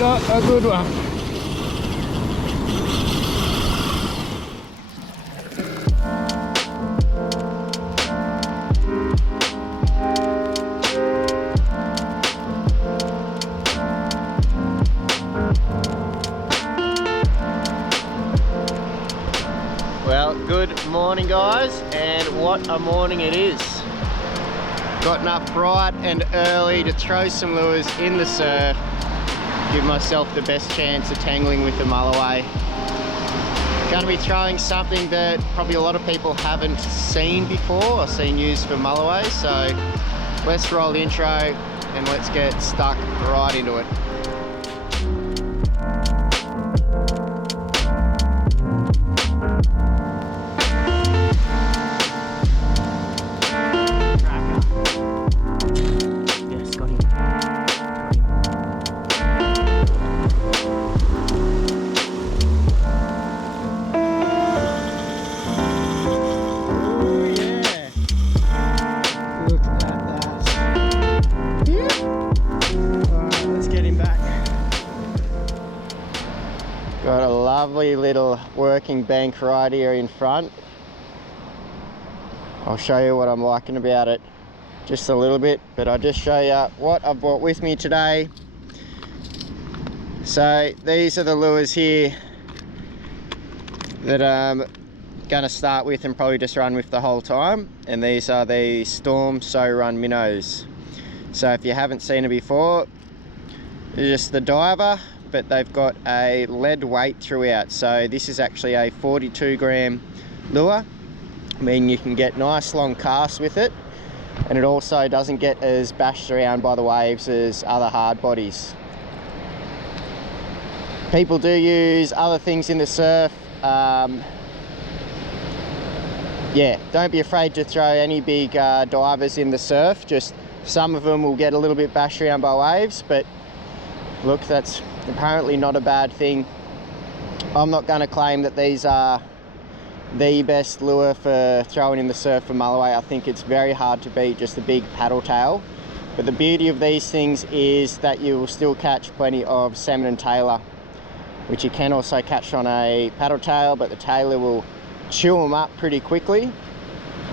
Got a good one. Well, good morning guys, and what a morning it is. Gotten up bright and early to throw some lures in the surf, give myself the best chance of tangling with the Mulloway. Going to be throwing something that probably a lot of people haven't seen before or seen used for Mulloway, so let's roll the intro and let's get stuck right into it. Got a lovely little working bank right here in front. I'll show you what I'm liking about it just a little bit, but I'll just show you what I've brought with me today. So these are the lures here that I'm going to start with and probably just run with the whole time, and these are the Storm So-Run Minnows. So if you haven't seen it before, they're just the diver, but they've got a lead weight throughout. So this is actually a 42 gram lure. I mean, you can get nice long casts with it, and it also doesn't get as bashed around by the waves as other hard bodies. People do use other things in the surf. Yeah, don't be afraid to throw any big divers in the surf. Just some of them will get a little bit bashed around by waves, but look, that's apparently not a bad thing. I'm not going to claim that these are the best lure for throwing in the surf for Mulloway. I think it's very hard to beat just a big paddle tail. But the beauty of these things is that you will still catch plenty of salmon and tailor, which you can also catch on a paddle tail, but the tailor will chew them up pretty quickly.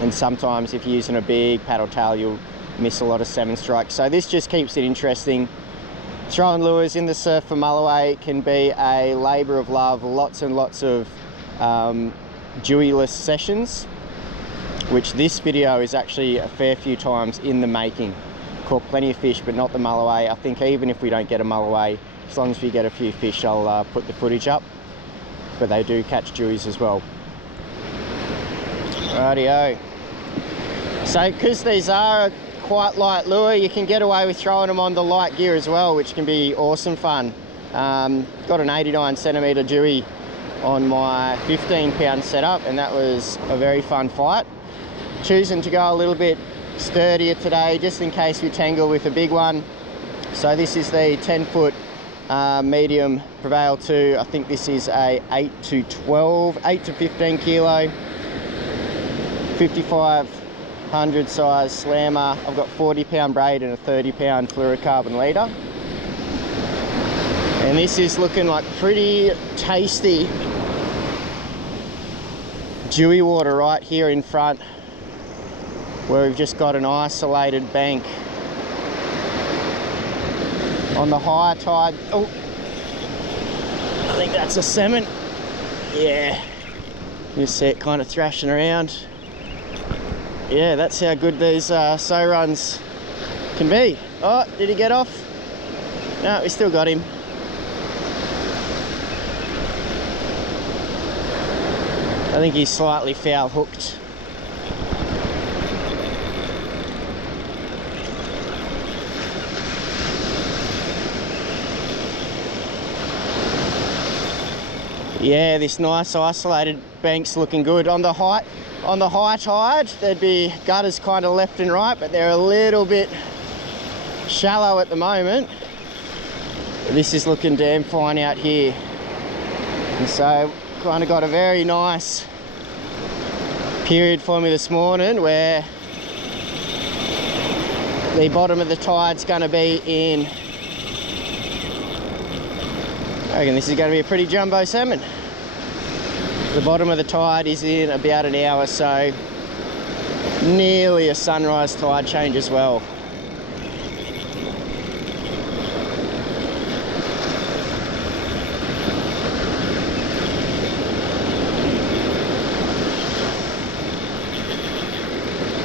And sometimes if you're using a big paddle tail, you'll miss a lot of salmon strikes. So this just keeps it interesting. Throwing lures in the surf for Mulloway can be a labour of love. Lots and lots of dewy-less sessions, which this video is actually a fair few times in the making. Caught plenty of fish, but not the Mulloway. I think even if we don't get a Mulloway, as long as we get a few fish, I'll put the footage up. But they do catch dewies as well. Rightio. So because these are a quite light lure, you can get away with throwing them on the light gear as well, which can be awesome fun. Got an 89 centimetre dewy on my 15 pound setup, and that was a very fun fight. Choosing to go a little bit sturdier today just in case we tangle with a big one. So this is the 10-foot medium Prevail 2. I think this is a 8 to 15 kilo 5500 size slammer. I've got 40 pound braid and a 30 pound fluorocarbon leader, and this is looking like pretty tasty dewy water right here in front, where we've just got an isolated bank. On the higher tide, oh, I think that's a salmon. Yeah, you see it kind of thrashing around. Yeah, that's how good these So-Runs can be. Oh, did he get off? No, we still got him. I think he's slightly foul hooked. Yeah, this nice isolated bank's looking good. On the high tide, there'd be gutters kind of left and right, but they're a little bit shallow at the moment. This is looking damn fine out here. And so kind of got a very nice period for me this morning where the bottom of the tide's going to be in I reckon this is going to be a pretty jumbo salmon. The bottom of the tide is in about an hour, so nearly a sunrise tide change as well.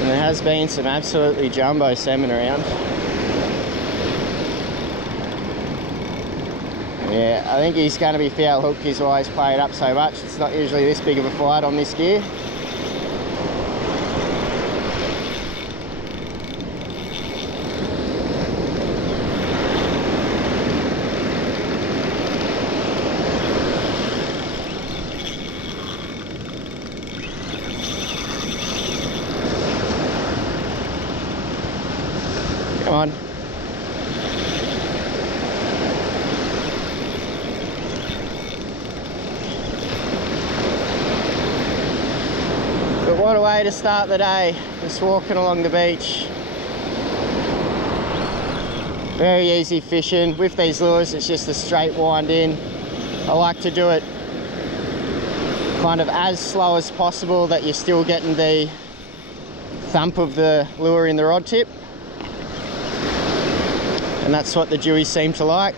And there has been some absolutely jumbo salmon around. Yeah, I think he's going to be foul hooked, is why he's played up so much. It's not usually this big of a fight on this gear. Come on. But what a way to start the day, just walking along the beach. Very easy fishing. With these lures, it's just a straight wind in. I like to do it kind of as slow as possible, that you're still getting the thump of the lure in the rod tip. And that's what the Jewies seem to like.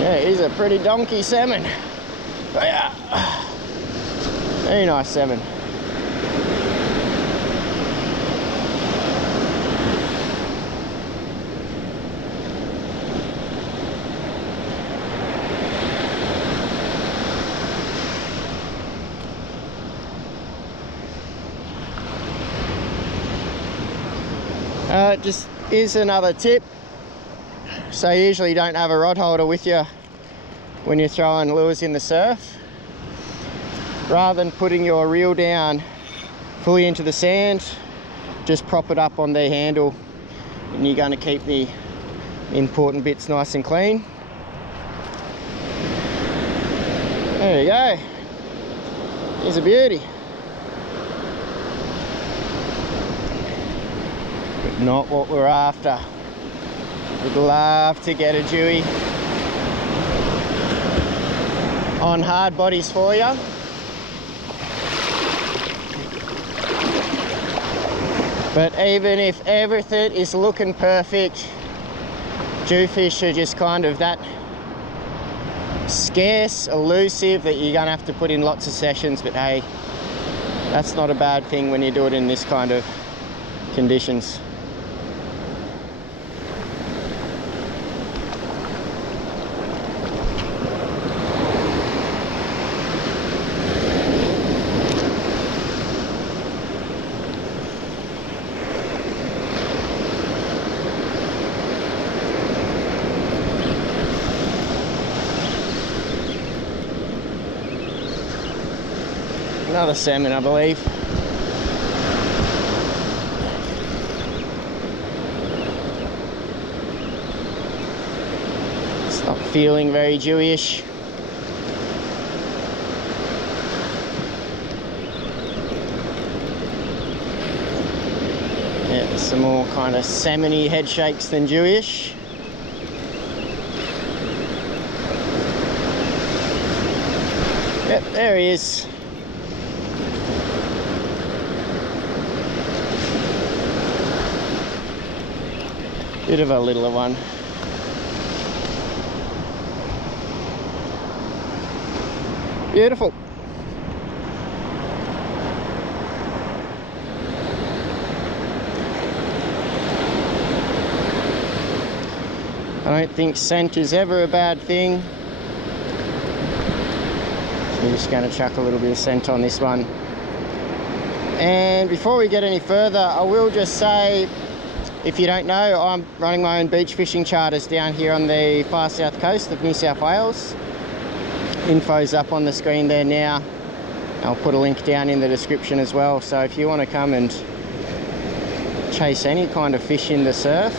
Yeah, he's a pretty donkey salmon. Oh, yeah. Very nice salmon. Just is another tip. So you usually don't have a rod holder with you when you're throwing lures in the surf. Rather than putting your reel down fully into the sand, just prop it up on the handle, and you're going to keep the important bits nice and clean. There you go. Here's a beauty. But not what we're after. Would love to get a Jewy on hard bodies for you. But even if everything is looking perfect, Jewfish are just kind of that scarce, elusive, that you're gonna have to put in lots of sessions. But hey, that's not a bad thing when you do it in this kind of conditions. Another salmon, I believe. It's not feeling very Jewish. Yeah, there's some more kind of salmon-y head shakes than Jewish. Yep, there he is. Bit of a littler one. Beautiful. I don't think scent is ever a bad thing. So we're just going to chuck a little bit of scent on this one. And before we get any further, I will just say, if you don't know, I'm running my own beach fishing charters down here on the far south coast of New South Wales. Info's up on the screen there now. I'll put a link down in the description as well. So if you want to come and chase any kind of fish in the surf,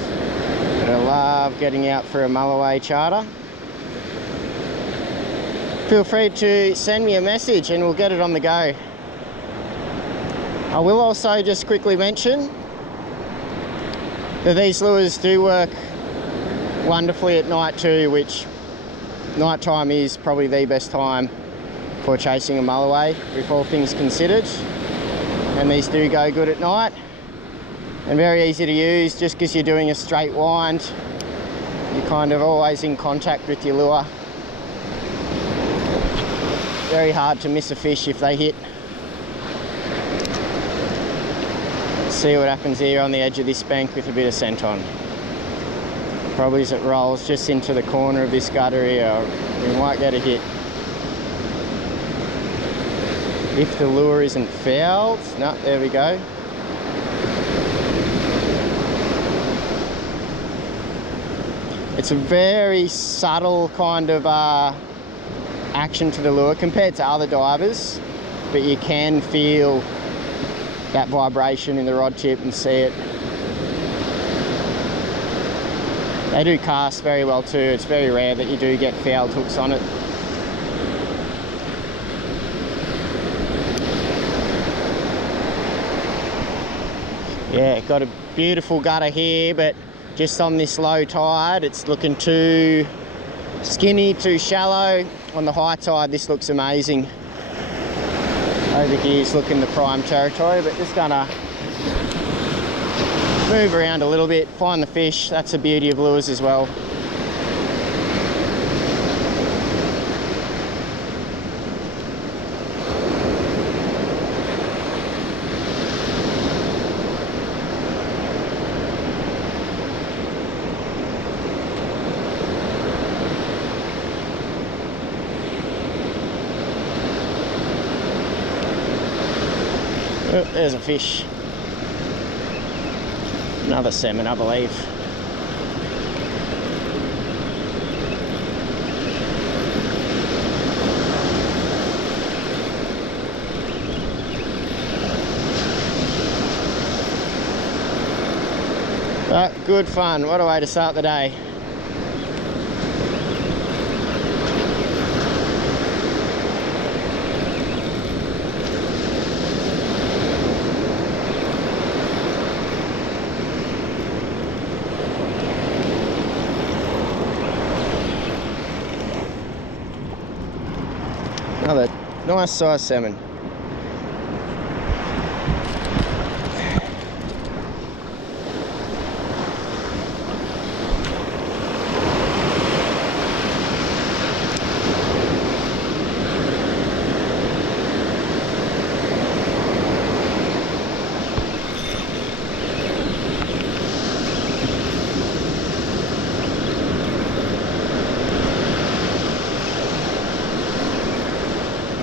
but I love getting out for a Mulloway charter, feel free to send me a message and we'll get it on the go. I will also just quickly mention, But these lures do work wonderfully at night too, which night time is probably the best time for chasing a mulloway, with all things considered. And these do go good at night, and very easy to use. Just because you're doing a straight wind, you're kind of always in contact with your lure. Very hard to miss a fish if they hit. Let's see what happens here on the edge of this bank with a bit of scent on. Probably as it rolls just into the corner of this gutter here, we might get a hit. If the lure isn't fouled. No, there we go. It's a very subtle kind of action to the lure compared to other divers, but you can feel that vibration in the rod tip and see it. They do cast very well too. It's very rare that you do get fouled hooks on it. Yeah, got a beautiful gutter here, but just on this low tide, it's looking too skinny, too shallow. On the high tide, this looks amazing. Over here's looking the prime territory, but just gonna move around a little bit, find the fish. That's the beauty of lures as well. Oh, there's a fish. Another salmon, I believe. But good fun. What a way to start the day. Another nice sized salmon.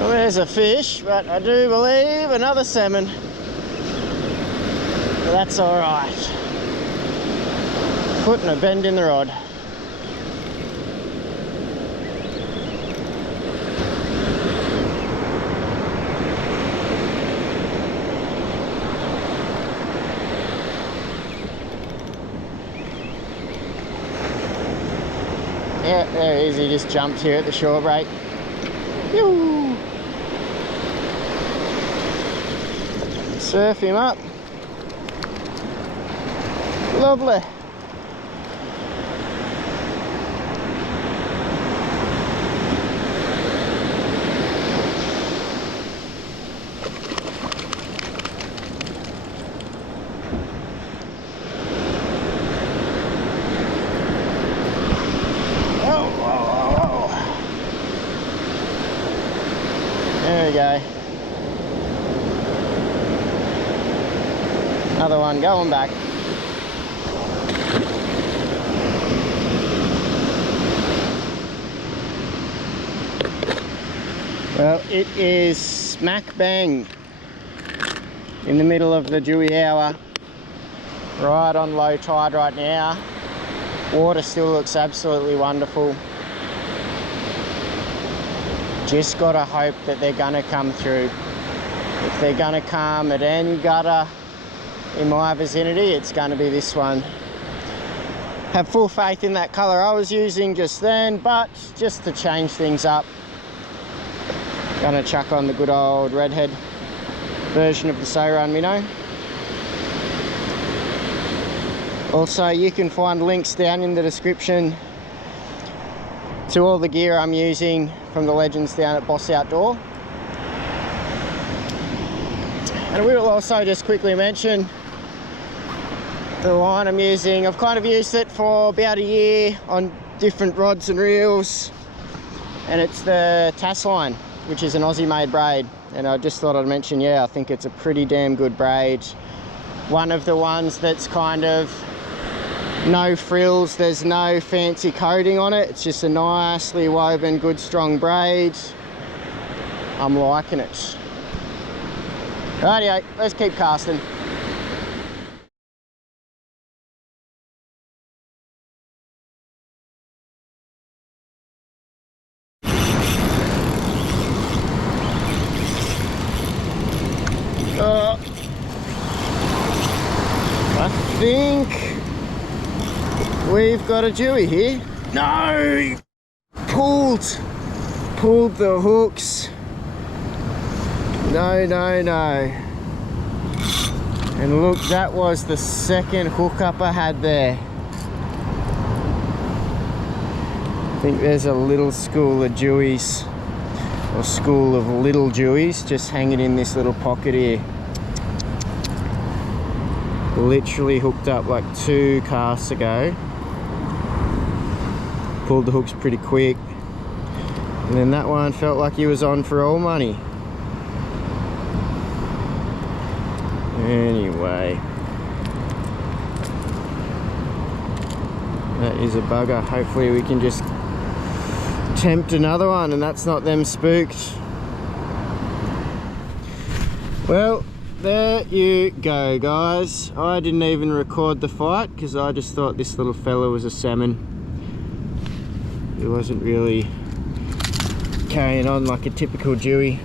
There's a fish, but I do believe another salmon. But that's all right. Putting a bend in the rod. Yeah, there he is. He just jumped here at the shore break. Yoo! Surf him up. Lovely. There we go. Another one going back. Well, it is smack bang in the middle of the dewy hour, right on low tide right now. Water still looks absolutely wonderful. Just gotta hope that they're gonna come through. If they're gonna come at any gutter in my vicinity, it's gonna be this one. Have full faith in that colour I was using just then, but just to change things up, gonna chuck on the good old redhead version of the So-Run Minnow. Also, you can find links down in the description to all the gear I'm using from the legends down at Boss Outdoor. And we will also just quickly mention the line I'm using. I've kind of used it for about a year on different rods and reels, and it's the Tass line, which is an Aussie made braid. And I just thought I'd mention, yeah, I think it's a pretty damn good braid. One of the ones that's kind of no frills, there's no fancy coating on it, it's just a nicely woven, good strong braid. I'm liking it. Rightio, let's keep casting. I think we've got a Jewy here. No! Pulled the hooks. No. And look, that was the second hookup I had there. I think there's a little school of Jewies, or school of little Jewies, just hanging in this little pocket here. Literally hooked up like 2 casts ago. Pulled the hooks pretty quick, and then that one felt like he was on for all money. Anyway, that is a bugger. Hopefully we can just tempt another one and that's not them spooked. Well, there you go, guys. I didn't even record the fight because I just thought this little fella was a salmon. It wasn't really carrying on like a typical Jewy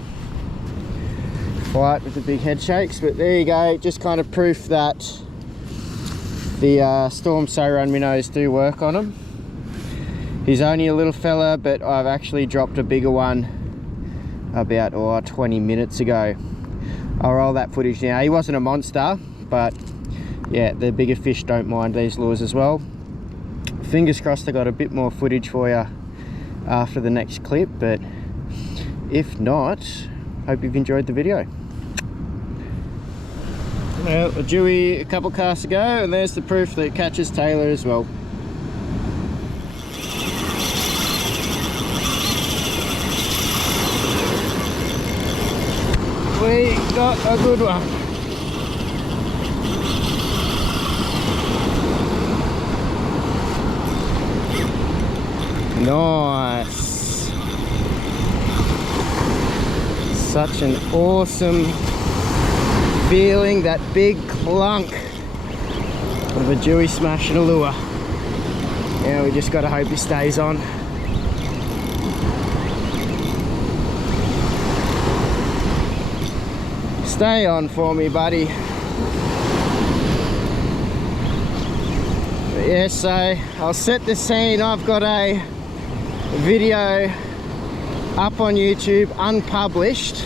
fight with the big head shakes, but there you go. Just kind of proof that the Storm So-Run Minnows do work on them. He's only a little fella, but I've actually dropped a bigger one about 20 minutes ago. I'll roll that footage now. He wasn't a monster, but yeah, the bigger fish don't mind these lures as well. Fingers crossed I got a bit more footage for you after the next clip, but if not, hope you've enjoyed the video. Well, a Jewy a couple casts ago, and there's the proof that it catches Tailor as well. We got a good one. Nice. Such an awesome feeling, that big clunk of a Jewy smashing a lure. Yeah, we just gotta hope he stays on. Stay on for me, buddy. But yeah, so I'll set the scene. I've got a video up on YouTube, unpublished,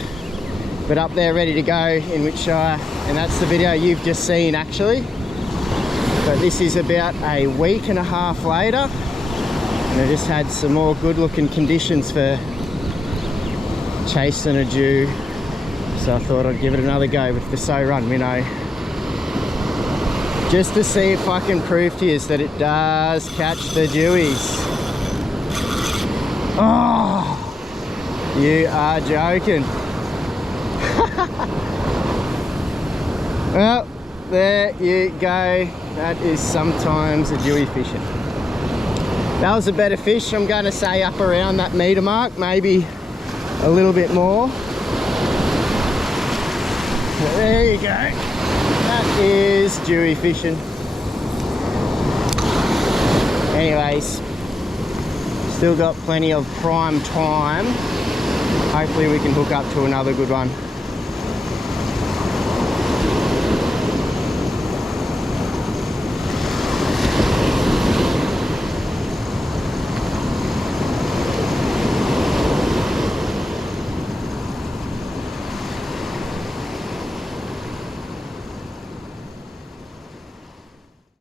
but up there ready to go, in which and that's the video you've just seen actually. But this is about a week and a half later, and I just had some more good looking conditions for chasing a Jew. So I thought I'd give it another go with the So-Run Minnow, just to see if I can prove to you that it does catch the Jewies. Oh, you are joking. Well, there you go. That is sometimes a Jewy fishing. That was a better fish. I'm going to say up around that meter mark, maybe a little bit more. There you go. That is Jewy fishing. Anyways, still got plenty of prime time. Hopefully we can hook up to another good one.